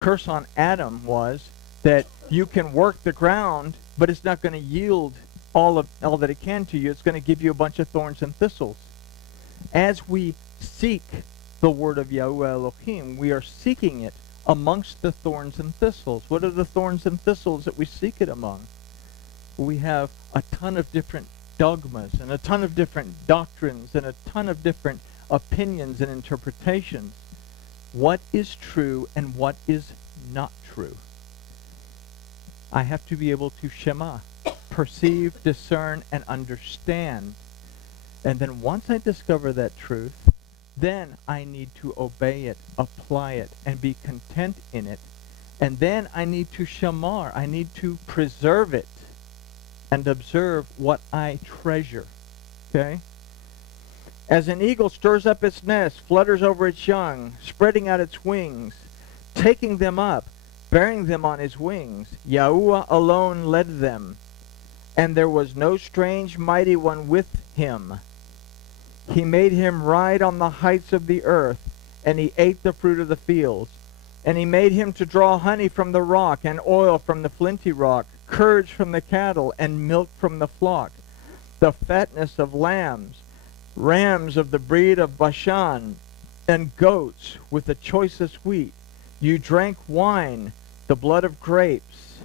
curse on Adam was that you can work the ground, but it's not going to yield all that it can to you. It's going to give you a bunch of thorns and thistles. As we seek the word of Yahuwah Elohim, we are seeking it amongst the thorns and thistles. What are the thorns and thistles that we seek it among? We have a ton of different dogmas and a ton of different doctrines and a ton of different opinions and interpretations. What is true and what is not true? I have to be able to shema, perceive, discern, and understand. And then once I discover that truth, then I need to obey it, apply it, and be content in it. And then I need to shamar. I need to preserve it and observe what I treasure. Okay? As an eagle stirs up its nest, flutters over its young, spreading out its wings, taking them up, bearing them on his wings, Yahuwah alone led them, and there was no strange mighty one with him. He made him ride on the heights of the earth, and he ate the fruit of the fields. And he made him to draw honey from the rock, and oil from the flinty rock, curds from the cattle, and milk from the flock, the fatness of lambs, rams of the breed of Bashan, and goats with the choicest wheat. You drank wine, the blood of grapes.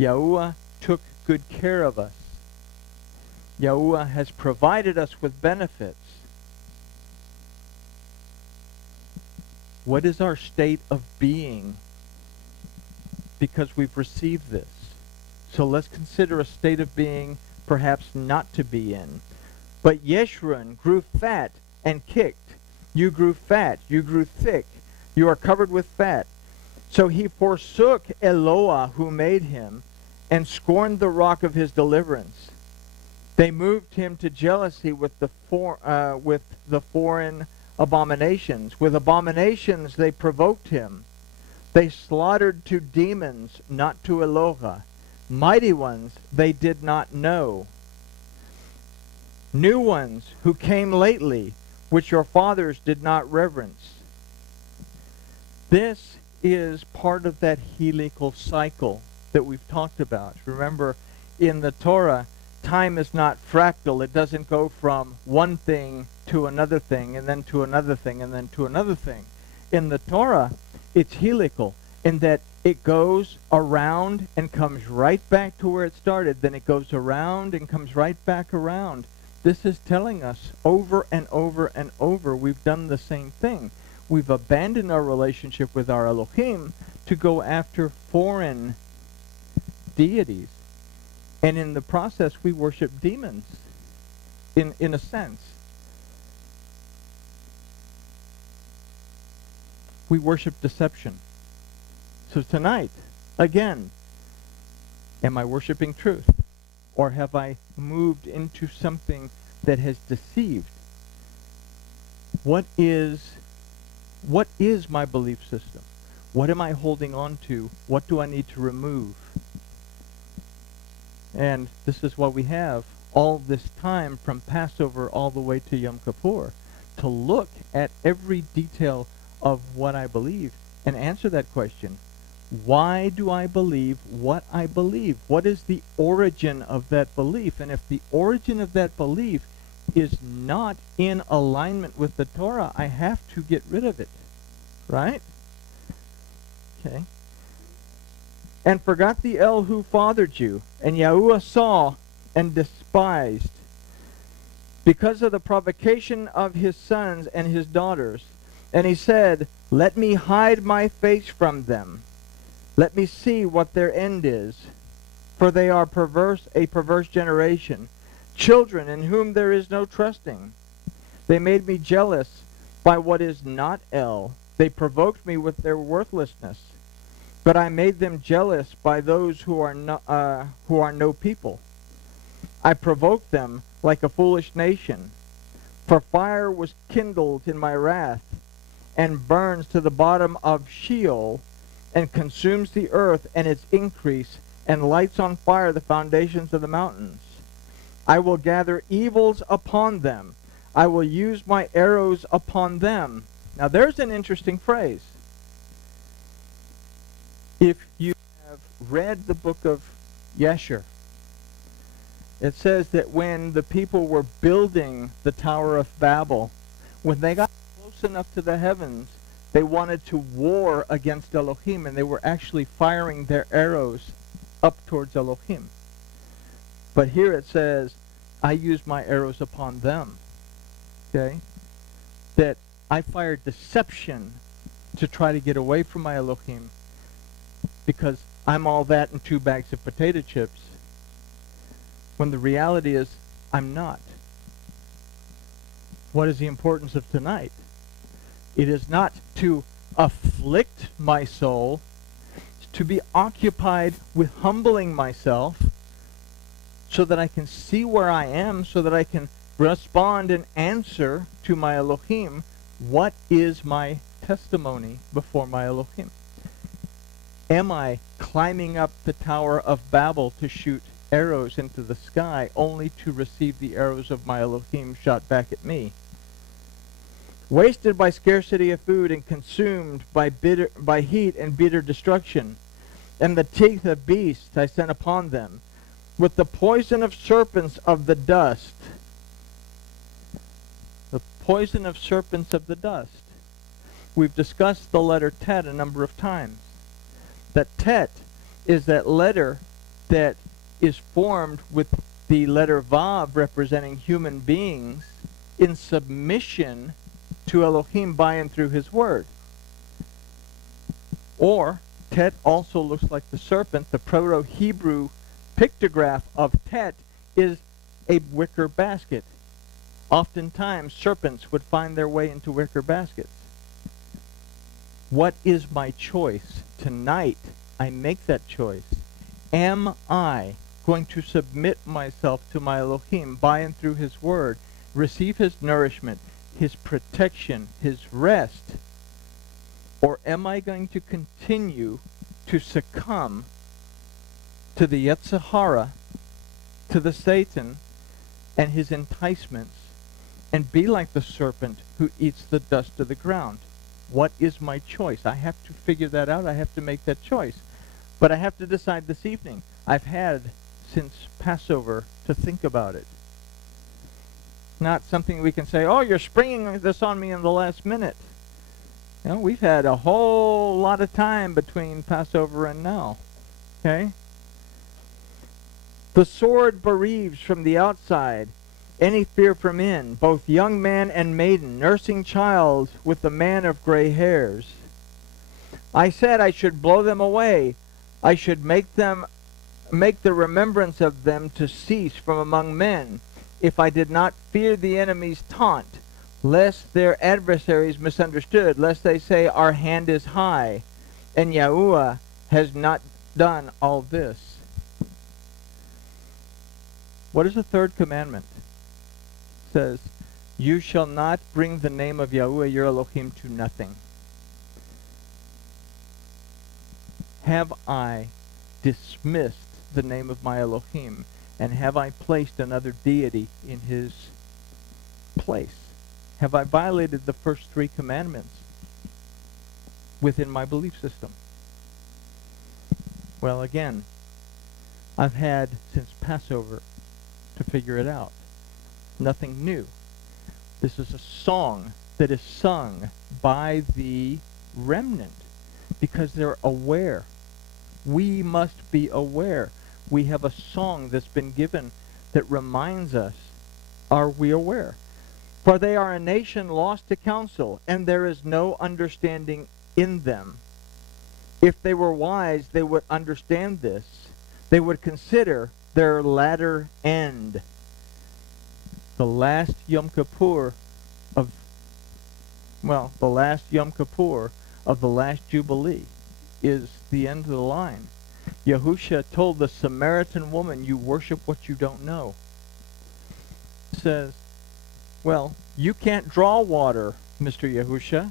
Yahuwah took good care of us. Yahuwah has provided us with benefits. What is our state of being? Because we've received this. So let's consider a state of being perhaps not to be in. But Yeshurun grew fat and kicked. You grew fat, you grew thick, you are covered with fat. So he forsook Eloah who made him, and scorned the rock of his deliverance. They moved him to jealousy with the foreign abominations. With abominations they provoked him. They slaughtered to demons, not to Eloah. Mighty ones they did not know. New ones who came lately, which your fathers did not reverence. This is part of that helical cycle that we've talked about. Remember, in the Torah, time is not fractal. It doesn't go from one thing to another thing, and then to another thing, and then to another thing. In the Torah, it's helical, in that it goes around and comes right back to where it started. Then it goes around and comes right back around. This is telling us over and over and over we've done the same thing. We've abandoned our relationship with our Elohim to go after foreign deities. And in the process, we worship demons, in a sense. We worship deception. So tonight, again, am I worshiping truth? Or have I moved into something that has deceived? What is my belief system? What am I holding on to? What do I need to remove? And this is what we have all this time from Passover all the way to Yom Kippur, to look at every detail of what I believe and answer that question. Why do I believe what I believe? What is the origin of that belief? And if the origin of that belief is not in alignment with the Torah, I have to get rid of it. Right? Okay. And forgot the El who fathered you, and Yahuwah saw and despised. Because of the provocation of his sons and his daughters. And he said, let me hide my face from them. Let me see what their end is. For they are perverse, a perverse generation, children in whom there is no trusting. They made me jealous by what is not El. They provoked me with their worthlessness. But I made them jealous by those who are no people. I provoked them like a foolish nation. For fire was kindled in my wrath, and burns to the bottom of Sheol, and consumes the earth and its increase, and lights on fire the foundations of the mountains. I will gather evils upon them. I will use my arrows upon them. Now there's an interesting phrase. If you have read the book of Yesher, it says that when the people were building the Tower of Babel, when they got close enough to the heavens, they wanted to war against Elohim, and they were actually firing their arrows up towards Elohim. But here it says, I used my arrows upon them. Okay? That I fired deception to try to get away from my Elohim, because I'm all that in 2 bags of potato chips, when the reality is I'm not. What is the importance of tonight? It is not to afflict my soul, it's to be occupied with humbling myself so that I can see where I am, so that I can respond and answer to my Elohim. What is my testimony before my Elohim? Am I climbing up the Tower of Babel to shoot arrows into the sky only to receive the arrows of my Elohim shot back at me? Wasted by scarcity of food and consumed by heat and bitter destruction, and the teeth of beasts I sent upon them, with the poison of serpents of the dust. The poison of serpents of the dust. We've discussed the letter Tet a number of times. That Tet is that letter that is formed with the letter Vav representing human beings in submission to Elohim by and through his word. Or Tet also looks like the serpent. The Proto-Hebrew pictograph of Tet is a wicker basket. Oftentimes serpents would find their way into wicker baskets. What is my choice? Tonight I make that choice. Am I going to submit myself to my Elohim by and through his word, receive his nourishment, his protection, his rest? Or am I going to continue to succumb to the Yetzer Hara, to the Satan, and his enticements, and be like the serpent who eats the dust of the ground? What is my choice? I have to figure that out. I have to make that choice. But I have to decide this evening. I've had since Passover to think about it. Not something we can say, oh, you're springing this on me in the last minute. You know, we've had a whole lot of time between Passover and now. Okay? The sword bereaves from the outside any fear from in, both young man and maiden, nursing child with the man of gray hairs. I said I should blow them away. I should make the remembrance of them to cease from among men, if I did not fear the enemy's taunt, lest their adversaries misunderstood, lest they say, our hand is high, and Yahuwah has not done all this. What is the third commandment? It says, you shall not bring the name of Yahuwah your Elohim to nothing. Have I dismissed the name of my Elohim, and have I placed another deity in his place? Have I violated the first 3 commandments within my belief system? Well, again, I've had since Passover to figure it out. Nothing new. This is a song that is sung by the remnant because they're aware. We must be aware. We have a song that's been given that reminds us, are we aware? For they are a nation lost to counsel, and there is no understanding in them. If they were wise, they would understand this. They would consider their latter end. The last Yom Kippur of, the last Yom Kippur of the last Jubilee is the end of the line. Yahusha told the Samaritan woman, you worship what you don't know. Says, well, you can't draw water, Mr. Yahusha.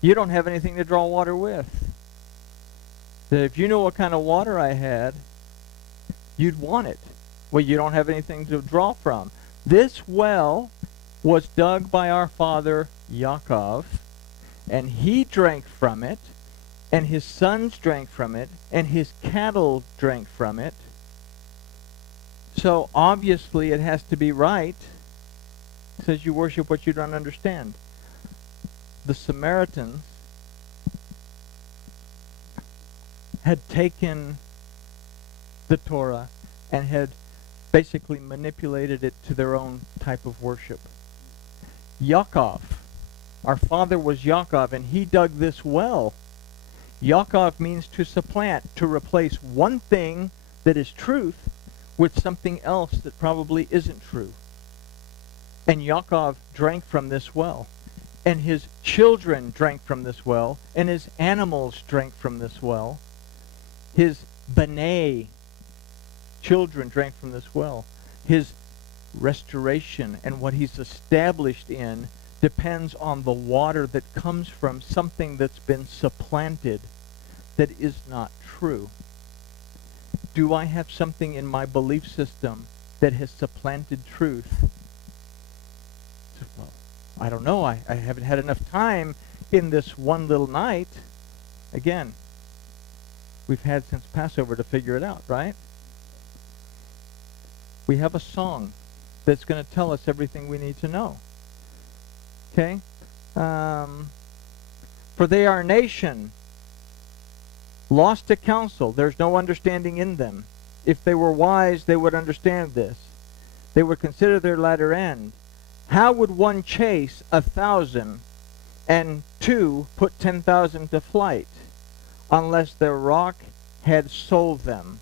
You don't have anything to draw water with. That if you knew what kind of water I had, you'd want it. Well, you don't have anything to draw from. This well was dug by our father Yaakov, and he drank from it, and his sons drank from it, and his cattle drank from it. So obviously it has to be right. It says you worship what you don't understand. The Samaritans had taken the Torah and had basically manipulated it to their own type of worship. Yaakov, our father was Yaakov, and he dug this well. Yaakov means to supplant, to replace one thing that is truth with something else that probably isn't true. And Yaakov drank from this well, and his children drank from this well, and his animals drank from this well. His B'nai, children, drank from this well. His restoration and what he's established in depends on the water that comes from something that's been supplanted that is not true. Do I have something in my belief system that has supplanted truth? Well, I don't know. I haven't had enough time in this one little night. Again, we've had since Passover to figure it out, right? We have a song that's going to tell us everything we need to know. Okay? For they are a nation lost to counsel. There's no understanding in them. If they were wise, they would understand this. They would consider their latter end. How would one chase 1,000 and two put 10,000 to flight unless their rock had sold them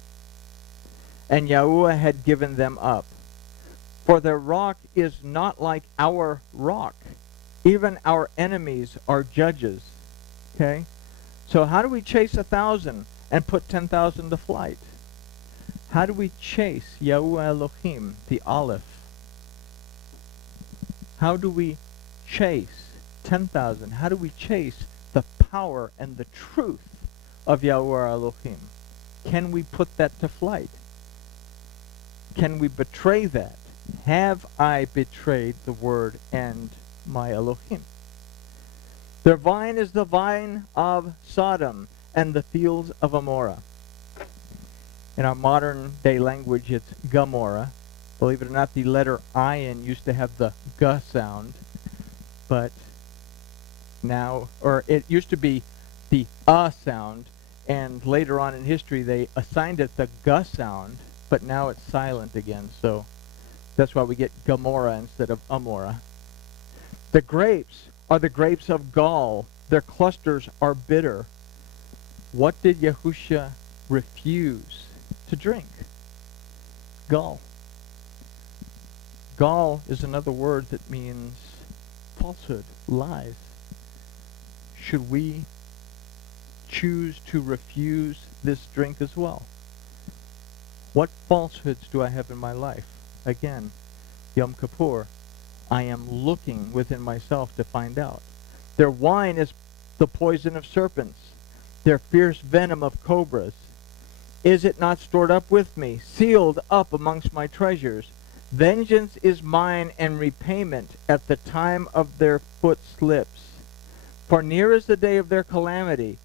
and Yahuwah had given them up? For their rock is not like our rock. Even our enemies are judges. Okay? So how do we chase 1,000 and put 10,000 to flight? How do we chase Yahuwah Elohim, the Aleph? How do we chase 10,000? How do we chase the power and the truth of Yahuwah Elohim? Can we put that to flight? Can we betray that? Have I betrayed the word and my Elohim? Their vine is the vine of Sodom and the fields of Amorah. In our modern day language, it's Gomorrah. Believe it or not, the letter ayin used to have the G sound, but now, or it used to be the sound, and later on in history they assigned it the G sound, but now it's silent again, so that's why we get Gomorrah instead of Amorah. The grapes are the grapes of gall. Their clusters are bitter. What did Yahusha refuse to drink? Gall. Gall is another word that means falsehood, lies. Should we choose to refuse this drink as well? What falsehoods do I have in my life? Again, Yom Kippur, I am looking within myself to find out. Their wine is the poison of serpents, their fierce venom of cobras. Is it not stored up with me, sealed up amongst my treasures? Vengeance is mine and repayment at the time of their foot slips. For near is the day of their calamity,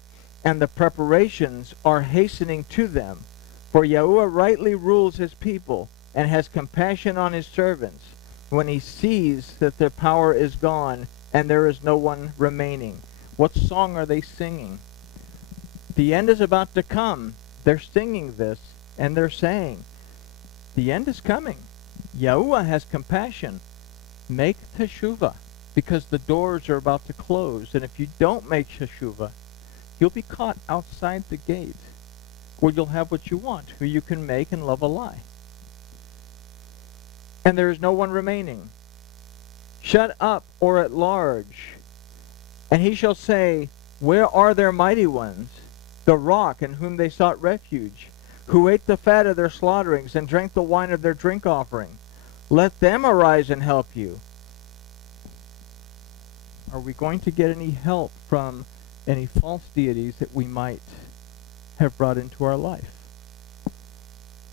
and the preparations are hastening to them. For Yahuwah rightly rules his people, and has compassion on his servants, when he sees that their power is gone, and there is no one remaining. What song are they singing? The end is about to come. They're singing this, and they're saying, the end is coming. Yahuwah has compassion. Make teshuvah, because the doors are about to close. And if you don't make teshuvah, you'll be caught outside the gate, where you'll have what you want, who you can make and love a lie. And there is no one remaining. Shut up, or at large. And he shall say, where are their mighty ones, the rock in whom they sought refuge, who ate the fat of their slaughterings and drank the wine of their drink offering? Let them arise and help you. Are we going to get any help from any false deities that we might have brought into our life?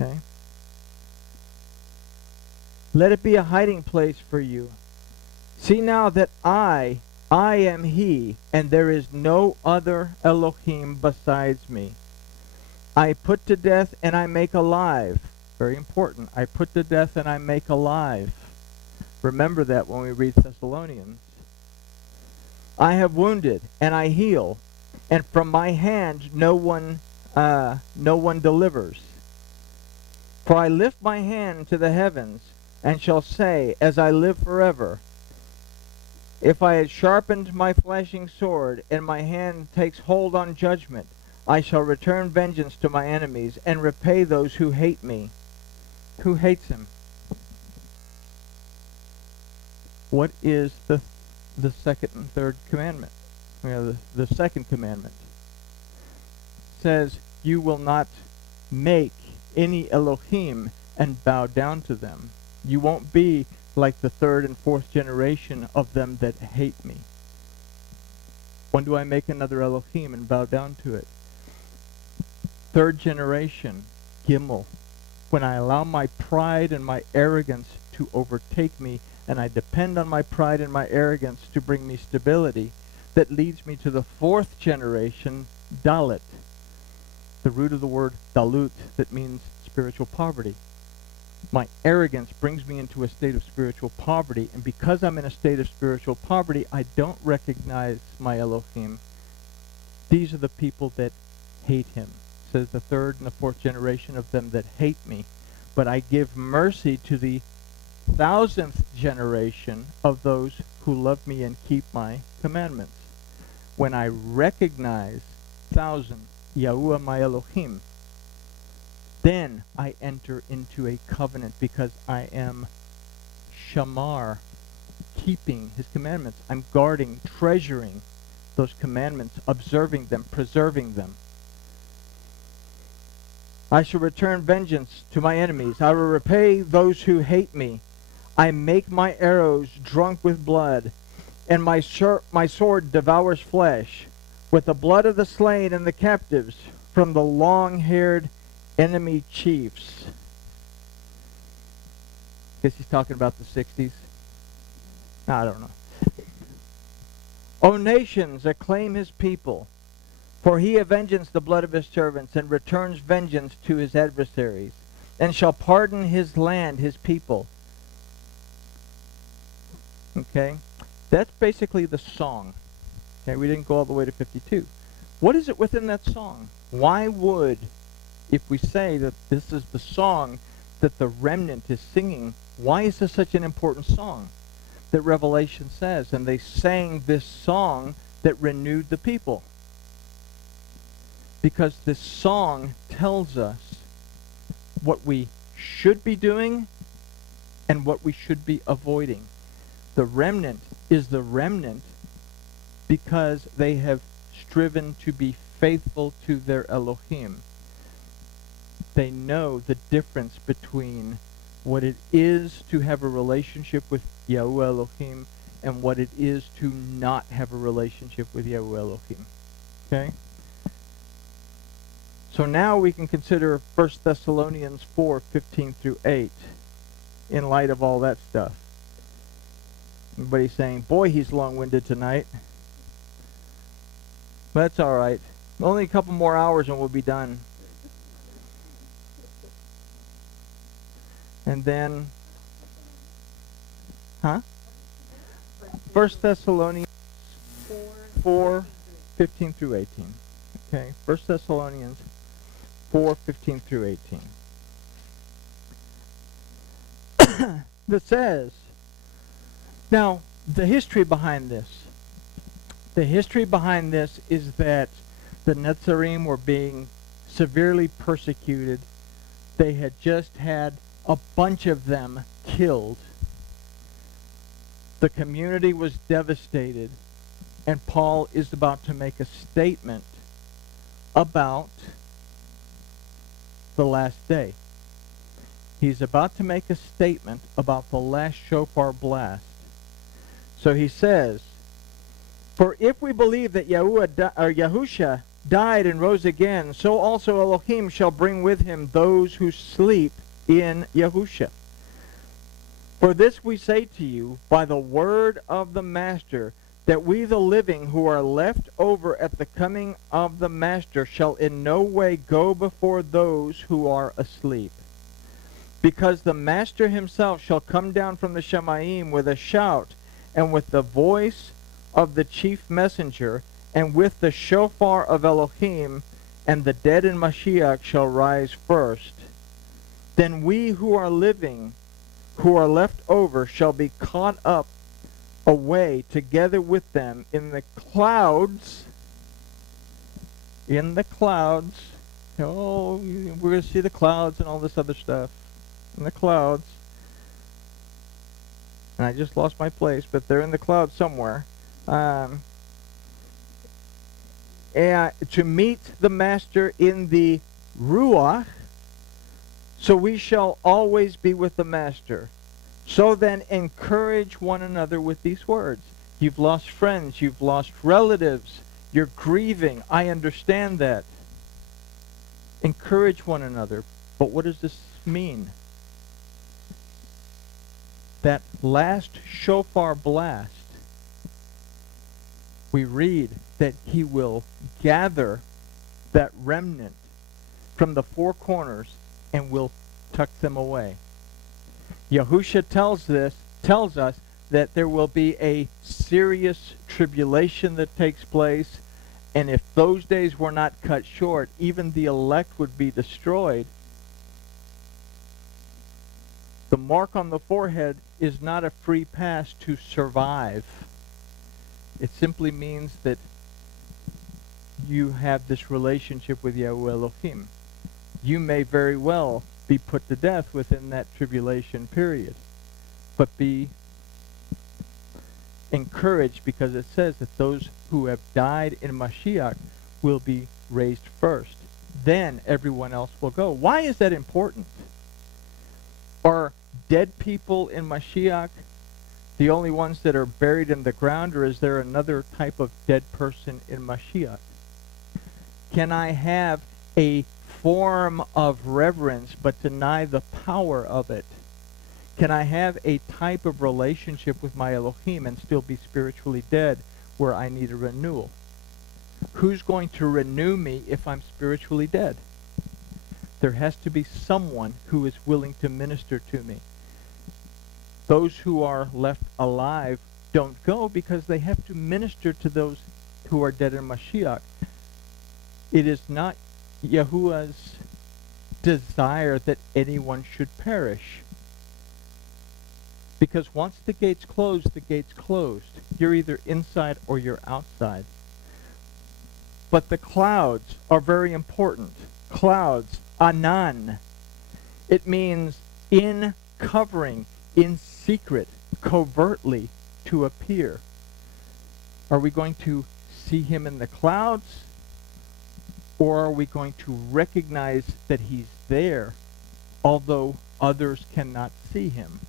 Okay? Let it be a hiding place for you. See now that I, I am he, and there is no other Elohim besides me. I put to death and I make alive. Very important. I put to death and I make alive. Remember that when we read Thessalonians. I have wounded and I heal, and from my hand no one delivers. For I lift my hand to the heavens, and shall say, as I live forever, if I had sharpened my flashing sword, and my hand takes hold on judgment, I shall return vengeance to my enemies, and repay those who hate me. Who hates him? What is the second and third commandment? The second commandment says, you will not make any Elohim and bow down to them. You won't be like the third and fourth generation of them that hate me. When do I make another Elohim and bow down to it? Third generation, Gimel. When I allow my pride and my arrogance to overtake me, and I depend on my pride and my arrogance to bring me stability, that leads me to the fourth generation, Dalit. The root of the word Dalut, that means spiritual poverty. My arrogance brings me into a state of spiritual poverty, and because I'm in a state of spiritual poverty, I don't recognize my Elohim. These are the people that hate him. It says the third and the fourth generation of them that hate me. But I give mercy to the 1,000th generation of those who love me and keep my commandments. When I recognize 1,000, Yahuwah my Elohim, then I enter into a covenant because I am shamar, keeping his commandments. I'm guarding, treasuring those commandments, observing them, preserving them. I shall return vengeance to my enemies. I will repay those who hate me. I make my arrows drunk with blood, and my sword devours flesh, with the blood of the slain and the captives, from the long-haired enemy chiefs. Guess he's talking about the 60s. I don't know. O nations, acclaim his people, for he avenges the blood of his servants, and returns vengeance to his adversaries, and shall pardon his land, his people. Okay? That's basically the song. Okay, we didn't go all the way to 52. What is it within that song? Why would, if we say that this is the song that the remnant is singing, why is this such an important song that Revelation says? And they sang this song that renewed the people. Because this song tells us what we should be doing and what we should be avoiding. The remnant is the remnant because they have striven to be faithful to their Elohim. They know the difference between what it is to have a relationship with Yahuwah Elohim and what it is to not have a relationship with Yahuwah Elohim. Okay? So now we can consider 1 Thessalonians 4:15 through 8 in light of all that stuff. Everybody's saying, boy, he's long-winded tonight. But that's all right. Only a couple more hours and we'll be done. And then, 1 Thessalonians 4:15 through 18. Okay, 1 Thessalonians 4:15 through 18. That says, now, the history behind this. The history behind this is that the Netzarim were being severely persecuted. They had just had a bunch of them killed. The community was devastated, and Paul is about to make a statement about the last day. He's about to make a statement about the last shofar blast. So he says, for if we believe that Yahusha died and rose again, so also Elohim shall bring with him those who sleep in Yahusha. For this we say to you by the word of the Master, that we the living who are left over at the coming of the Master shall in no way go before those who are asleep. Because the Master himself shall come down from the Shamayim with a shout, and with the voice of the chief messenger, and with the shofar of Elohim, and the dead in Mashiach shall rise first. Then we who are living, who are left over, shall be caught up away together with them in the clouds. In the clouds. Oh, we're going to see the clouds and all this other stuff. In the clouds. And I just lost my place, but they're in the clouds somewhere. And to meet the Master in the Ruach, so we shall always be with the Master. So then encourage one another with these words. You've lost friends, you've lost relatives, you're grieving. I understand that. Encourage one another. But what does this mean? That last shofar blast, we read that he will gather that remnant from the four corners and will tuck them away. Yahusha tells us that there will be a serious tribulation that takes place, and if those days were not cut short, even the elect would be destroyed. The mark on the forehead is not a free pass to survive. It simply means that you have this relationship with Yahweh Elohim. You may very well be put to death within that tribulation period. But be encouraged, because it says that those who have died in Mashiach will be raised first. Then everyone else will go. Why is that important? Are dead people in Mashiach the only ones that are buried in the ground, or is there another type of dead person in Mashiach? Can I have a form of reverence but deny the power of it? Can I have a type of relationship with my Elohim and still be spiritually dead where I need a renewal? Who's going to renew me if I'm spiritually dead? There has to be someone who is willing to minister to me. Those who are left alive don't go because they have to minister to those who are dead in Mashiach. It is not Yahuwah's desire that anyone should perish. Because once the gate's closed, the gate's closed. You're either inside or you're outside. But the clouds are very important. Clouds, anan. It means in covering, in secret, covertly to appear. Are we going to see him in the clouds? Or are we going to recognize that he's there, although others cannot see him?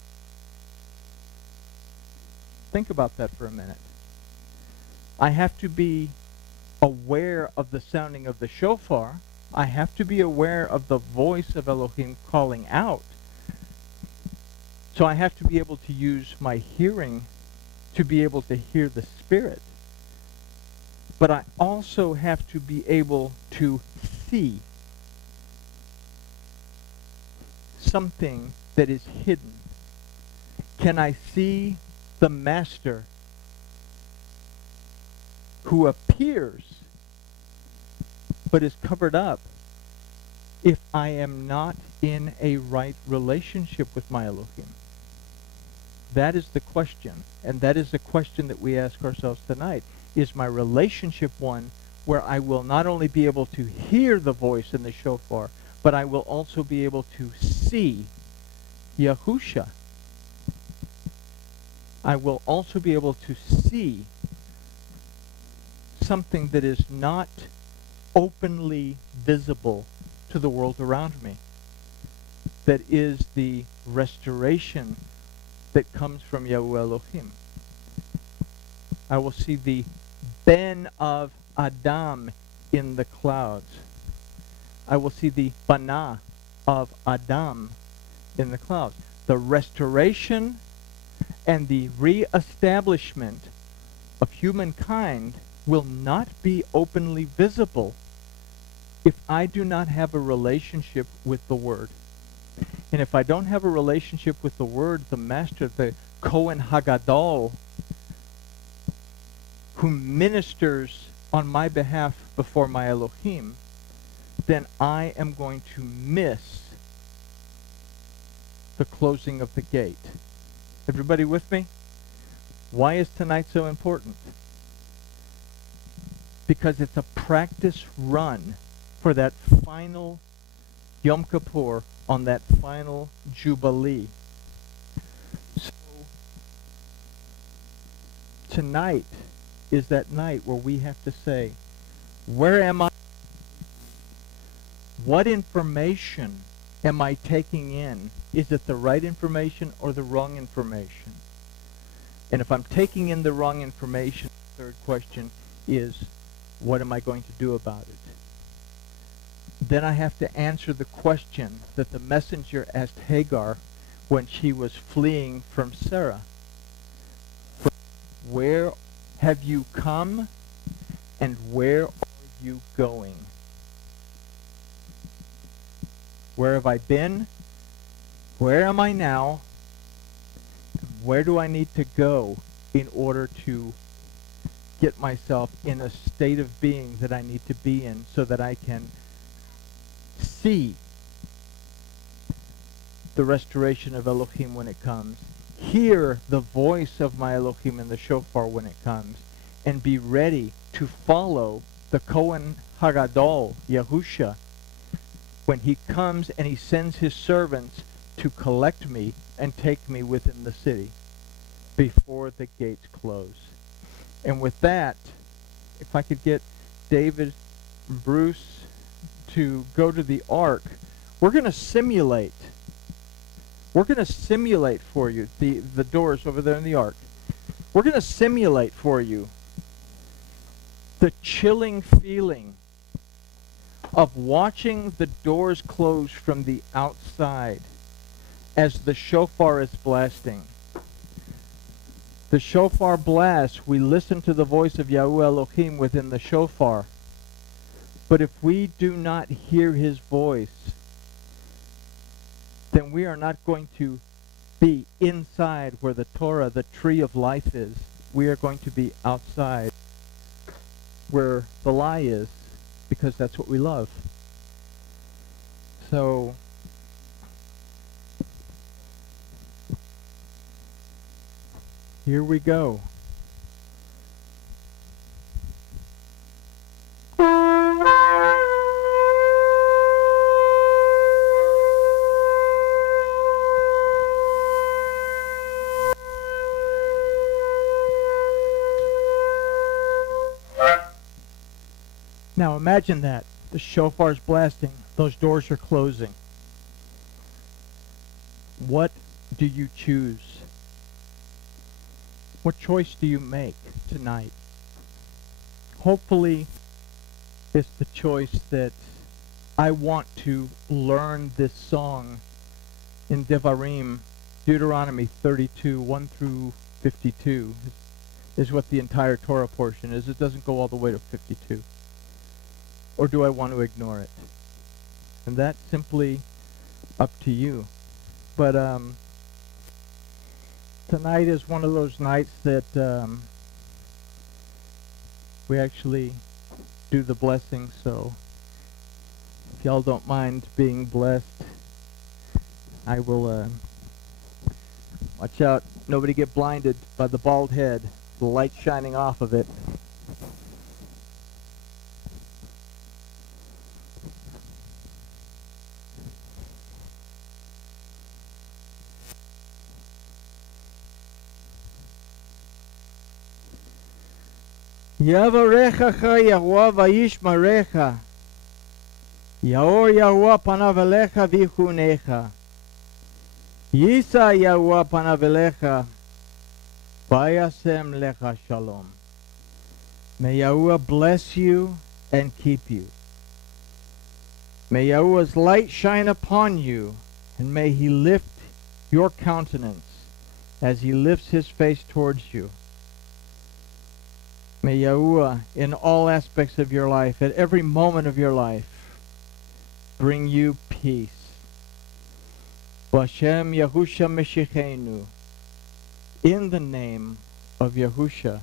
Think about that for a minute. I have to be aware of the sounding of the shofar. I have to be aware of the voice of Elohim calling out. So I have to be able to use my hearing to be able to hear the Spirit. But I also have to be able to see something that is hidden. Can I see the Master who appears but is covered up if I am not in a right relationship with my Elohim? That is the question, and that is the question that we ask ourselves tonight. Is my relationship one where I will not only be able to hear the voice in the shofar, but I will also be able to see Yahusha? I will also be able to see something that is not openly visible to the world around me. That is the restoration that comes from Yahweh Elohim. I will see the Ben of Adam in the clouds. I will see the Bana of Adam in the clouds. The restoration and the reestablishment of humankind will not be openly visible if I do not have a relationship with the Word. And if I don't have a relationship with the Word, the Master, the Kohen Hagadol, who ministers on my behalf before my Elohim, then I am going to miss the closing of the gate. Everybody with me? Why is tonight so important? Because it's a practice run for that final Yom Kippur, on that final Jubilee. So tonight is that night where we have to say, where am I? What information am I taking in? Is it the right information or the wrong information? And if I'm taking in the wrong information, the third question is, what am I going to do about it? Then I have to answer the question that the messenger asked Hagar when she was fleeing from Sarah. Where have you come and where are you going? Where have I been? Where am I now? Where do I need to go in order to get myself in a state of being that I need to be in so that I can see the restoration of Elohim when it comes, hear the voice of my Elohim in the shofar when it comes, and be ready to follow the Kohen Hagadol, Yahusha, when he comes and he sends his servants to collect me and take me within the city before the gates close. And with that, if I could get David and Bruce to go to the ark, we're going to simulate. We're going to simulate for you the doors over there in the ark. We're going to simulate for you the chilling feeling of watching the doors close from the outside as the shofar is blasting. The shofar blasts, we listen to the voice of Yahuwah Elohim within the shofar. But if we do not hear his voice, then we are not going to be inside where the Torah, the tree of life, is. We are going to be outside where the lie is, because that's what we love. So here we go. Now imagine that. The shofar's blasting. Those doors are closing. What do you choose? What choice do you make tonight? Hopefully, it's the choice that I want to learn this song in Devarim, Deuteronomy 32, 1 through 52, is what the entire Torah portion is. It doesn't go all the way to 52. Or do I want to ignore it? And that's simply up to you. But tonight is one of those nights that we actually do the blessing, so if y'all don't mind being blessed, I will watch out, nobody get blinded by the bald head, the light shining off of it. Yavarechacha Yahuwah vayishmarecha. Yaor Yahuwah panav elecha vichunecha. Yisa Yahuwah panav elecha vayasem lecha shalom. May Yahuwah bless you and keep you. May Yahuwah's light shine upon you, and may he lift your countenance as he lifts his face towards you. May Yahuwah, in all aspects of your life, at every moment of your life, bring you peace. B'Hashem Yahusha Meshichenu, in the name of Yahusha,